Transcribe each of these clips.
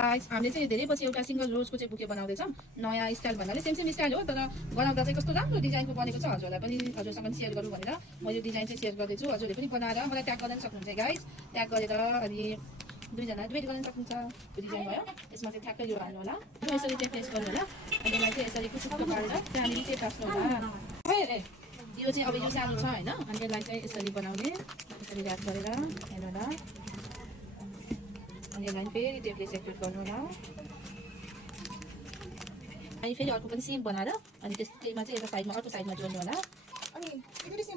हामीले चाहिँ धेरै पछि एउटा सिंगल रोजको चाहिँ बुके बनाउँदैछौँ नयाँ स्टाइल भन्नाले सेम स्टाइल हो तर बनाउँदा चाहिँ कस्तो राम्रो डिजाइनको बनेको छ हजुरहरूलाई पनि हजुरसँग पनि सेयर गरौँ भनेर म यो डिजाइन चाहिँ सेयर गर्दैछु हजुरले पनि बनाएर मलाई ट्याग गर्न सक्नुहुन्छ गाइस ट्याग गरेर अनि दुईजना वेट गर्न सक्नुहुन्छ त्यो डिजाइन भयो यसमा चाहिँ ठ्याक्कै यो हाल्नु होला यसरी चाहिँ प्लेस गर्नु होला अनि यसलाई चाहिँ यसरी कुचुक्क पारेर त्यहाँनिर चाहिँ राख्नु होला यो चाहिँ अब यो सानो छ होइन अनि यसलाई चाहिँ यसरी बनाउने यसरी ऱ्याप गरेर हेर्नु होला अनि यसलाई फेरि टेपले सेक्युरेट गर्नु होला अनि फेरि अर्को पनि सेम बनाएर अनि त्यसमा चाहिँ एउटा साइडमा अर्को साइडमा जोड्नु होला अनि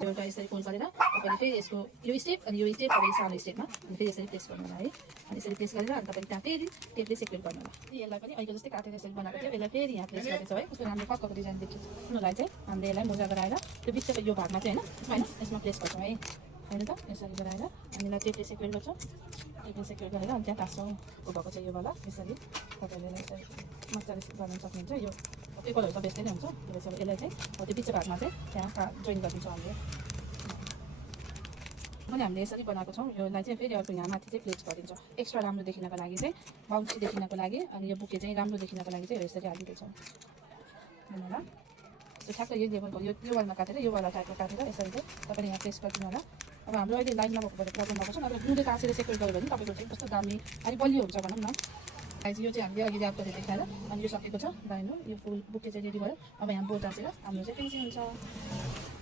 एउटा यसरी फोल्ड गरेर तपाईँले फेरि यसको यो स्टेप अनि यो स्टेप अब सानो स्टेपमा अनि फेरि यसरी प्लेस गर्नु होला है अनि यसरी प्लेस गरेर अनि तपाईँले त्यहाँ फेरि टेपले सेक्युरेट गर्नु होला यसलाई पनि अहिले जस्तै काटेर यसरी बनाएको थियो यसलाई फेरि यहाँ प्लेस गरेको छ है कस्तो राम्रो कक्कको डिजाइन देखिनुलाई चाहिँ हामीले यसलाई मोजा गराएर त्यो बिचको यो भागमा चाहिँ होइन यसमा प्लेस गर्छौँ है होइन त यसरी गराएर अनि यसलाई टेपले सेक्युरेट गर्छौँ टेपले सेक्युरेट गरेर अनि त्यहाँ टाँस्छौँ भएको चाहिँ यो वाला यसरी तपाईँले यसरी मजाले गर्न सक्नुहुन्छ यो पेपरहरू त बेच्दै नै हुन्छ त्यो चाहिँ यसलाई चाहिँ त्यो बिचको भागमा चाहिँ त्यहाँ जोइन गरिदिन्छौँ हामीले पनि हामीले यसरी बनाएको छौँ योलाई चाहिँ फेरि अर्को यहाँ माथि चाहिँ प्लेस गरिदिन्छौँ एक्स्ट्रा राम्रो देखिनको लागि चाहिँ बाउन्सी देखिनको लागि अनि यो बुके चाहिँ राम्रो देखिनको लागि चाहिँ यसरी हालिदिँदैछौँ होला त्यो ठ्याक्कै यो लेभलको यो वालमा काटेर यो वाला टाइपको काटेर यसरी चाहिँ तपाईँले यहाँ प्लेस गरिदिनु होला अब हाम्रो अहिले लाइनमा भएको प्रब्लम भएको छ नत्र गुडे टाँसेर सेक्युरेट गऱ्यो भने तपाईँको चाहिँ कस्तो दामी अलिक बलियो हुन्छ भनौँ न यो चाहिँ हामीले अघि ऱ्याप गरेर देखाएर अनि यो सकेको छ दाइनो यो फुल बुके चाहिँ रेडी भयो अब यहाँ बोर्ड टाँसेर हाम्रो चाहिँ फिनिसिङ हुन्छ